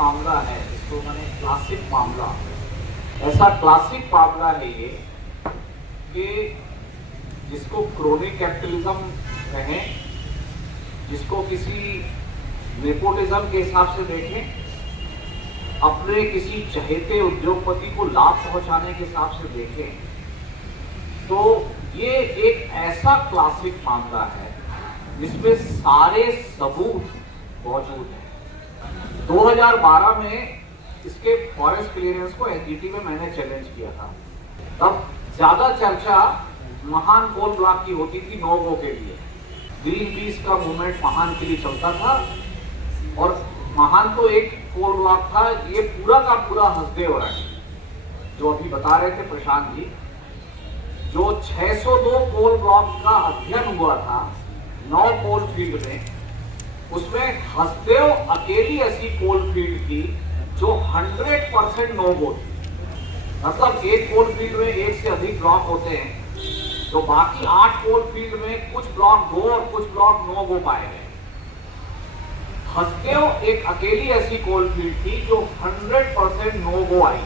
मामला है, इसको मैंने क्लासिक मामला, ऐसा क्लासिक मामला है ये कि जिसको क्रोनिक कैपिटलिज्म कहें, जिसको किसी नेपोटिज्म के हिसाब से देखें, अपने किसी चहेते उद्योगपति को लाभ पहुंचाने के हिसाब से देखें, तो ये एक ऐसा क्लासिक मामला है जिसमें सारे सबूत मौजूद हैं। 2012 में इसके फॉरेस्ट क्लियरेंस को एनजीटी में मैंने चैलेंज किया था। तब ज्यादा चर्चा महान कोल ब्लॉक की होती थी नो गो के लिए। ग्रीन पीस का मूवमेंट महान के लिए चलता था और महान तो एक कोल ब्लॉक था, ये पूरा का पूरा हसदेव है जो अभी बता रहे थे प्रशांत जी, जो 602 कोल ब्लॉक का अध्ययन हुआ था 9 कोल फील्ड में, उसमें हसदेव अकेली ऐसी कोल फील्ड थी जो 100% नो गो थी। मतलब एक कोल फील्ड में एक से अधिक ब्लॉक होते हैं, तो बाकी 8 कोल फील्ड में कुछ ब्लॉक गो और कुछ ब्लॉक नो गो पाए गए। हसदेव एक अकेली ऐसी कोल फील्ड थी जो 100% नो गो आई,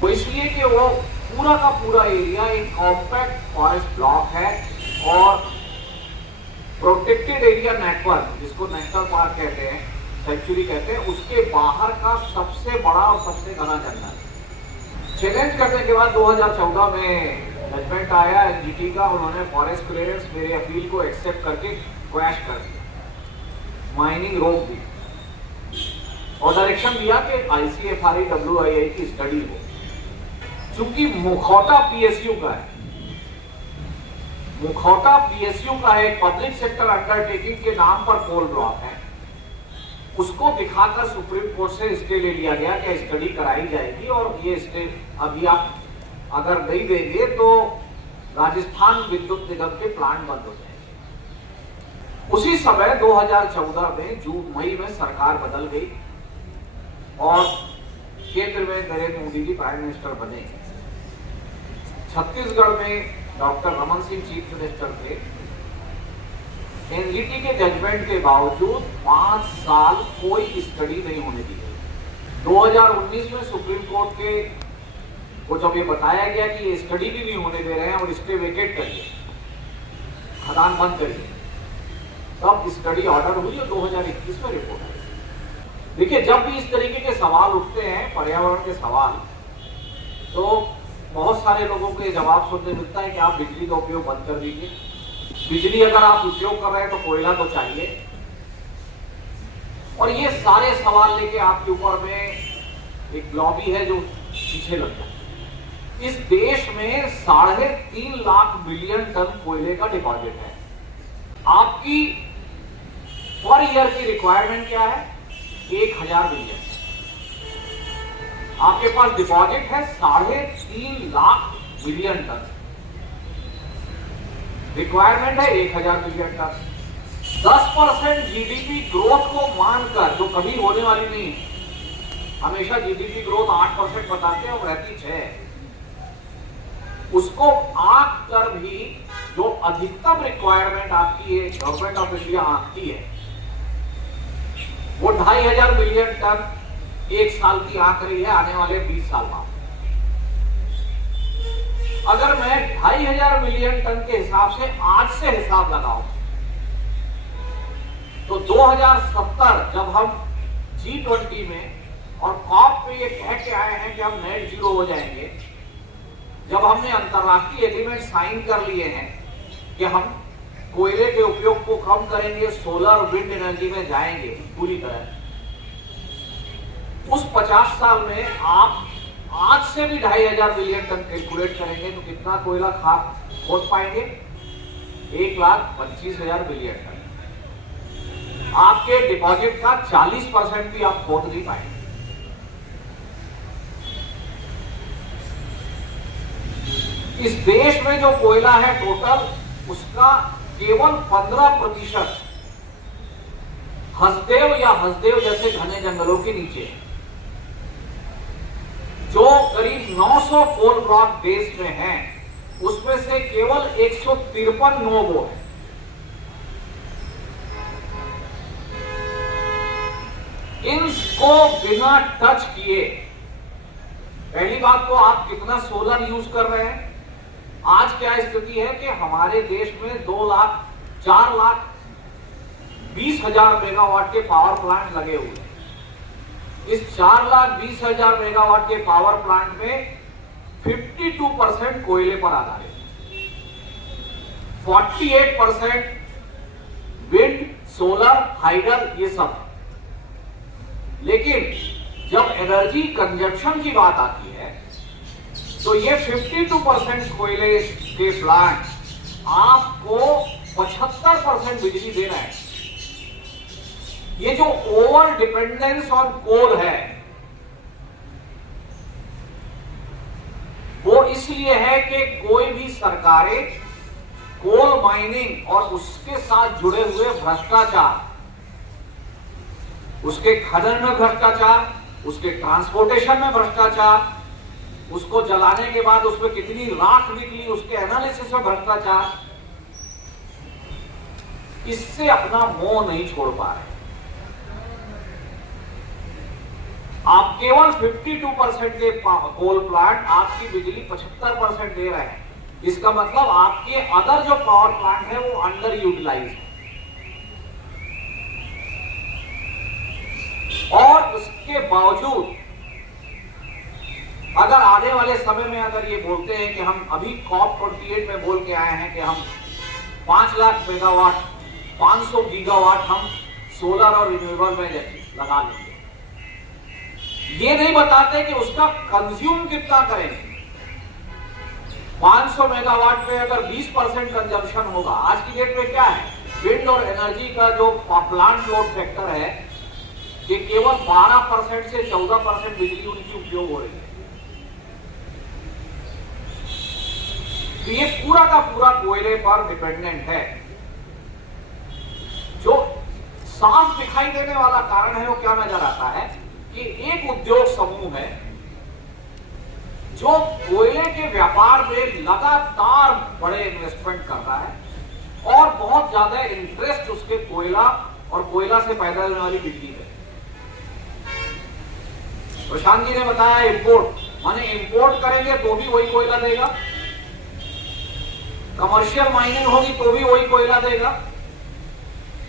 तो इसलिए कि वो पूरा का पूरा एरिया एक कॉम्पैक्ट फॉरेस्ट ब्लॉक है और प्रोटेक्टेड एरिया नेटवर्क, जिसको नेशनल पार्क कहते हैं, सेंचुरी कहते हैं, उसके बाहर का सबसे बड़ा और सबसे घना जंगल। चैलेंज करने के बाद 2014 में जजमेंट आया एनजीटी का, उन्होंने फॉरेस्ट क्लियरेंस मेरे अपील को एक्सेप्ट करके क्रैश कर दिया, माइनिंग रोक दी और डायरेक्शन दिया कि ICFRE WII की स्टडी हो। चूंकि मुखौटा PSU का है, मुखौटा PSU का एक पब्लिक सेक्टर अंडरटेकिंग के नाम पर कोल ब्लॉक है, उसको दिखाकर सुप्रीम कोर्ट से स्टे ले लिया गया कि स्टडी कराई जाएगी और ये स्टे अभी आप अगर नहीं देंगे तो राजस्थान विद्युत निगम के प्लांट बंद हो जाएंगे। उसी समय 2014 में जून मई में सरकार बदल गई और केंद्र में नरेंद्र मोदी जी प्राइम मिनिस्टर बने। छत्तीसगढ़ में doctor Raman Singh chief minister थे। एनजीटी के जजमेंट के बावजूद 5 साल कोई स्टडी नहीं होने दी गई। 2019 में सुप्रीम कोर्ट के को जब ये बताया गया कि ये स्टडी भी नहीं होने दे रहे हैं और स्टे वेकेट करिए, खदान बंद करिए, तब स्टडी ऑर्डर हुई और 2021 में रिपोर्ट आई। देखिए, जब भी इस तरीके के सवाल उठते हैं, पर्यावरण के सवाल, तो बहुत सारे लोगों को ये जवाब सुनने मिलता है कि आप बिजली का उपयोग बंद कर दीजिए। बिजली अगर आप उपयोग कर रहे हैं तो कोयला तो चाहिए, और ये सारे सवाल लेके आपके ऊपर में एक लॉबी है जो पीछे लगता है। इस देश में 3.5 लाख बिलियन टन कोयले का डिपॉजिट है। आपकी पर ईयर की रिक्वायरमेंट क्या है? 1000 बिलियन। आपके पास डिपॉजिट है 3.5 लाख बिलियन टन, रिक्वायरमेंट है 1000 बिलियन टन। 10% जीडीपी ग्रोथ को मानकर, जो कभी होने वाली नहीं, हमेशा जीडीपी ग्रोथ 8% बताते हैं और रहती 6, उसको आंक कर भी जो अधिकतम रिक्वायरमेंट आपकी है गवर्नमेंट ऑफ इंडिया आंकती है, वो 2500 बिलियन टन एक साल की आंक रही है आने वाले 20 साल में। अगर मैं 2500 बिलियन टन के हिसाब से आज से हिसाब लगाऊं तो 2070 जब हम G20 में और कॉप पे ये कह के आए हैं कि हम नेट जीरो हो जाएंगे, जब हमने अंतरराष्ट्रीय एग्रीमेंट साइन कर लिए हैं कि हम कोयले के उपयोग को कम करेंगे, सोलर विंड एनर्जी में जाएंगे पूरी तरह, उस 50 साल में आप आज से भी 2500 बिलियन टन कैलकुलेट करेंगे तो कितना कोयला खोद पाएंगे? 1,25,000 बिलियन टन। आपके डिपॉजिट का 40% भी आप खोद नहीं पाएंगे। इस देश में जो कोयला है टोटल, उसका केवल 15% हसदेव या हसदेव जैसे घने जंगलों के नीचे है। जो करीब 900 कोल ब्लॉक देश में हैं, उसमें से केवल 153 नो गो है। इनको बिना टच किए, पहली बात तो आप कितना सोलर यूज कर रहे हैं। आज क्या स्थिति है कि हमारे देश में 4,20,000 मेगावाट के पावर प्लांट लगे हुए हैं। इस 4,20,000 मेगावाट के पावर प्लांट में 52% कोयले पर आधारित, 48% विंड, सोलर, हाइडल, ये सब। लेकिन जब एनर्जी कंजप्शन की बात आती है तो ये 52% कोयले के प्लांट आपको 75% बिजली दे रहे हैं। ये जो ओवर डिपेंडेंस ऑन कोल है वो इसलिए है कि कोई भी सरकारें कोल माइनिंग और उसके साथ जुड़े हुए भ्रष्टाचार, उसके खनन में भ्रष्टाचार, उसके ट्रांसपोर्टेशन में भ्रष्टाचार, उसको जलाने के बाद उसमें कितनी राख निकली उसके एनालिसिस में भ्रष्टाचार, इससे अपना मोह नहीं छोड़ पा रहे। आप केवल 52% के कोल प्लांट आपकी बिजली 75% दे रहे हैं। इसका मतलब आपके अदर जो पावर प्लांट है वो अंडर यूटिलाइज है। और उसके बावजूद अगर आने वाले समय में अगर ये बोलते हैं कि हम अभी COP28 में बोल के आए हैं कि हम 5 लाख मेगावाट 500 गीगावाट हम सोलर और रिन्यूएबल में लगा लेंगे, ये नहीं बताते कि उसका कंज्यूम कितना करेंगे। 500 मेगावाट पे अगर 20% कंजम्पशन होगा, आज की डेट में क्या है, विंड और एनर्जी का जो प्लांट लोड फैक्टर है कि केवल 12% से 14% बिजली उनकी उपयोग हो रही है। तो ये पूरा का पूरा कोयले पर डिपेंडेंट है। जो साफ दिखाई देने वाला कारण है वो क्या नजर आता है कि एक उद्योग समूह है जो कोयले के व्यापार में लगातार बड़े इन्वेस्टमेंट कर रहा है और बहुत ज्यादा इंटरेस्ट उसके कोयला और कोयला से पैदा होने वाली बिजली है। प्रशांत जी ने बताया इंपोर्ट, माने इंपोर्ट करेंगे तो भी वही कोयला देगा, कमर्शियल माइनिंग होगी तो भी वही कोयला देगा,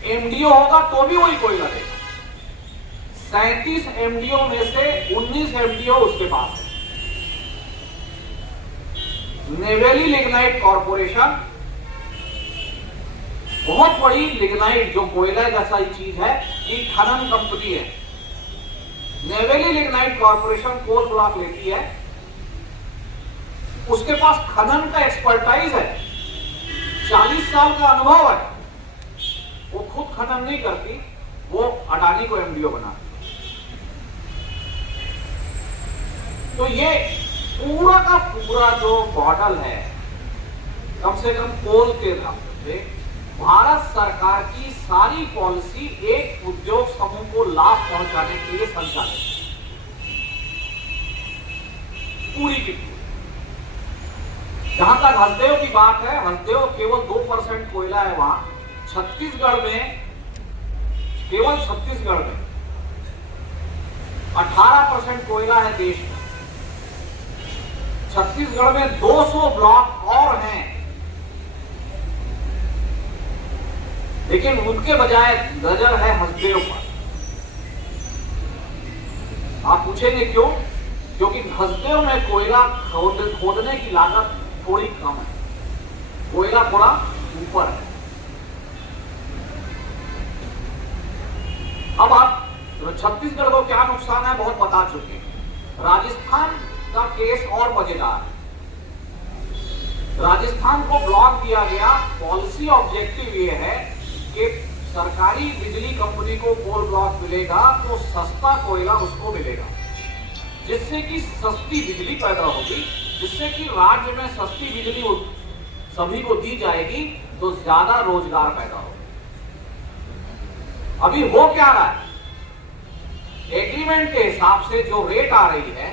एमडीओ होगा तो भी वही कोयला देगा। 37 एमडीओ में से 19 एमडीओ उसके पास है। नेवेली लिग्नाइट कॉर्पोरेशन बहुत बड़ी लिग्नाइट जो कोयला जैसा चीज है कि खनन कंपनी है। Neyveli lignite corporation coal block लेती है, उसके पास खनन का एक्सपर्टाइज है, 40 साल का अनुभव है। वो खुद खनन नहीं करती, वो अडानी को एमडीओ बनाती। तो ये पूरा का पूरा जो मॉडल है, कम से कम कोल के नाम से भारत सरकार की सारी पॉलिसी एक उद्योग समूह को लाभ पहुंचाने के लिए संचालित है, पूरी की पूरी। जहां तक हसदेव की बात है, हसदेव केवल 2% कोयला है वहां। छत्तीसगढ़ में, केवल छत्तीसगढ़ में 18% कोयला है देश में। छत्तीसगढ़ में 200 ब्लॉक और हैं, लेकिन उनके बजाय नजर है हसदेव पर। आप पूछेंगे क्यों? क्योंकि हसदेव में कोयला खोदने की लागत थोड़ी कम है, कोयला थोड़ा ऊपर है। अब आप छत्तीसगढ़ को क्या नुकसान है बहुत बता चुके हैं। राजस्थान का केस और मजेदार है। राजस्थान को ब्लॉक दिया गया, पॉलिसी ऑब्जेक्टिव ये है कि सरकारी बिजली कंपनी को कोल ब्लॉक मिलेगा तो सस्ता कोयला उसको मिलेगा, जिससे कि सस्ती बिजली पैदा होगी, जिससे कि राज्य में सस्ती बिजली सभी को दी जाएगी तो ज्यादा रोजगार पैदा होगा। अभी हो क्या रहा है, एग्रीमेंट के हिसाब से जो रेट आ रही है,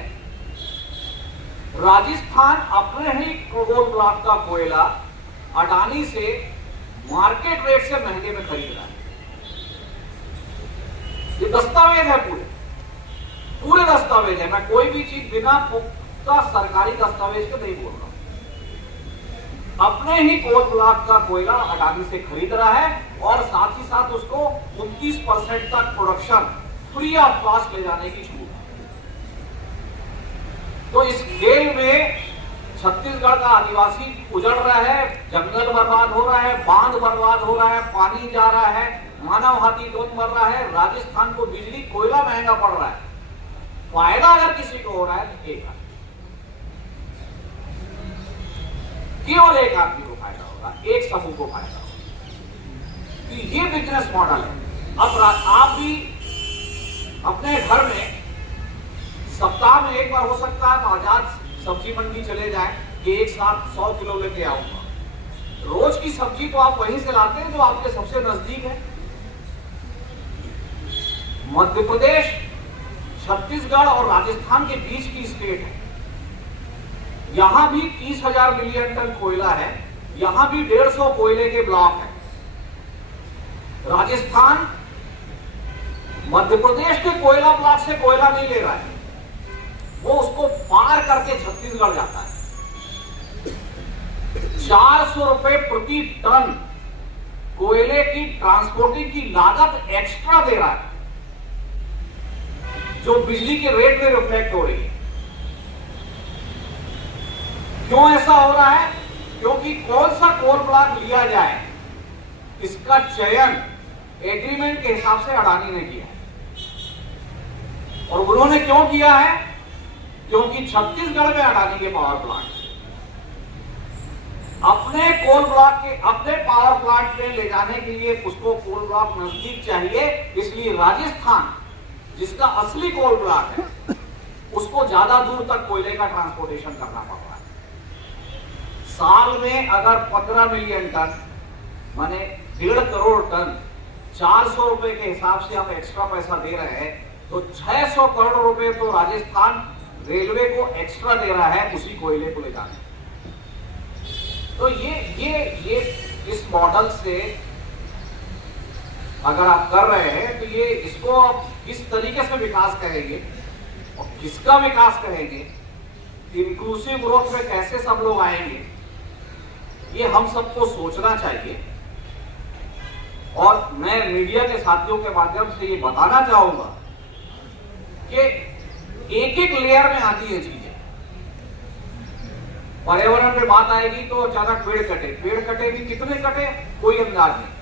राजस्थान अपने ही कोल ब्लॉक का कोयला अडानी से मार्केट रेट से महंगे में खरीद रहा है। ये दस्तावेज है, पूरे दस्तावेज है। मैं कोई भी चीज बिना पुख्ता सरकारी दस्तावेज के नहीं बोल रहा हूं। अपने ही कोल ब्लॉक का कोयला अडानी से खरीद रहा है और साथ ही साथ उसको 29% तक प्रोडक्शन फ्री ऑफ कॉस्ट ले जाने की छूट है। तो इस खेल में छत्तीसगढ़ का आदिवासी उजड़ रहा है, जंगल बर्बाद हो रहा है, बांध बर्बाद हो रहा है, पानी जा रहा है, मानव हाथी दोन मर रहा है, राजस्थान को बिजली कोयला महंगा पड़ रहा है। फायदा अगर किसी को हो रहा है तो एक केवल एक आदमी को फायदा होगा, एक समूह को फायदा होगा। तो ये बिजनेस मॉडल है। अब आप भी अपने घर में सप्ताह में एक बार हो सकता है तो आजाद सब्जी मंडी चले जाएं कि एक साथ 100 किलो लेके आऊंगा। रोज की सब्जी तो आप वहीं से लाते हैं जो आपके सबसे नजदीक है। मध्य प्रदेश, छत्तीसगढ़ और राजस्थान के बीच की स्टेट है। यहां भी 30,000 मिलियन टन कोयला है, यहां भी 150 कोयले के ब्लॉक है। राजस्थान मध्य प्रदेश के कोयला ब्लॉक से कोयला नहीं ले रहा है, वो उसको पार करके छत्तीसगढ़ जाता है। 400 रुपए प्रति टन कोयले की ट्रांसपोर्टिंग की लागत एक्स्ट्रा दे रहा है, जो बिजली के रेट में रिफ्लेक्ट हो रही है। क्यों ऐसा हो रहा है? क्योंकि कौन सा कोल ब्लॉक लिया जाए इसका चयन एग्रीमेंट के हिसाब से अडानी ने किया है। और उन्होंने क्यों किया है? क्योंकि छत्तीसगढ़ में अडानी के पावर प्लांट अपने कोल ब्लॉक के अपने पावर प्लांट में ले जाने के लिए उसको कोल ब्लॉक नजदीक चाहिए, इसलिए राजस्थान जिसका असली कोल ब्लॉक है उसको ज्यादा दूर तक कोयले का ट्रांसपोर्टेशन करना पड़ रहा है। साल में अगर 15 मिलियन टन माने 1.5 करोड़ टन 400 रुपए के हिसाब से हम एक्स्ट्रा पैसा दे रहे हैं, तो 600 करोड़ रुपए तो राजस्थान रेलवे को एक्स्ट्रा दे रहा है उसी कोयले को ले जाने। तो ये इस मॉडल से अगर आप कर रहे हैं तो ये इसको आप किस तरीके से विकास करेंगे और किसका विकास करेंगे, इंक्लूसिव ग्रोथ में कैसे सब लोग आएंगे, ये हम सबको सोचना चाहिए। और मैं मीडिया के साथियों के माध्यम से ये बताना चाहूंगा कि एक एक लेयर में आती है चीजें। पर्यावरण में बात आएगी तो अचानक पेड़ कटे भी कितने कटे कोई अंदाज नहीं।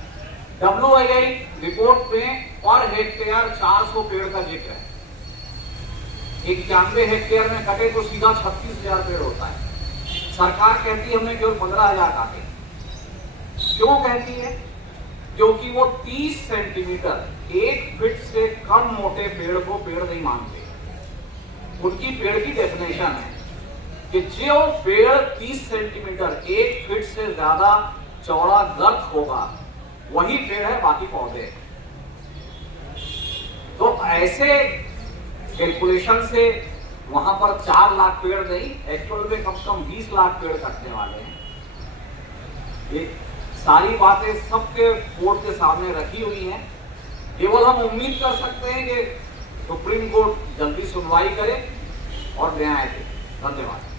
WII रिपोर्ट में पर हेक्टेयर 400 पेड़ का जिक्र है। 91 हेक्टेयर में कटे तो सीधा 36,000 पेड़ होता है। सरकार कहती है हमने केवल 15,000 काटे। क्यों कहती है? क्योंकि वो 30 सेंटीमीटर 1 फीट से कम मोटे पेड़ को पेड़ नहीं मानते। उनकी पेड़ की डेफिनेशन है कि जो पेड़ 30 सेंटीमीटर 1 फीट से ज्यादा चौड़ा गर्त होगा वही पेड़ है, बाकी पौधे। तो ऐसे कैलकुलेशन से वहां पर 4 लाख पेड़ नहीं, एक्चुअल में कम से कम 20 लाख पेड़ कटने वाले हैं। ये सारी बातें सबके कोर्ट के सामने रखी हुई हैं। केवल हम उम्मीद कर सकते हैं कि सुप्रीम कोर्ट जल्दी सुनवाई करे और न्याय दे। धन्यवाद।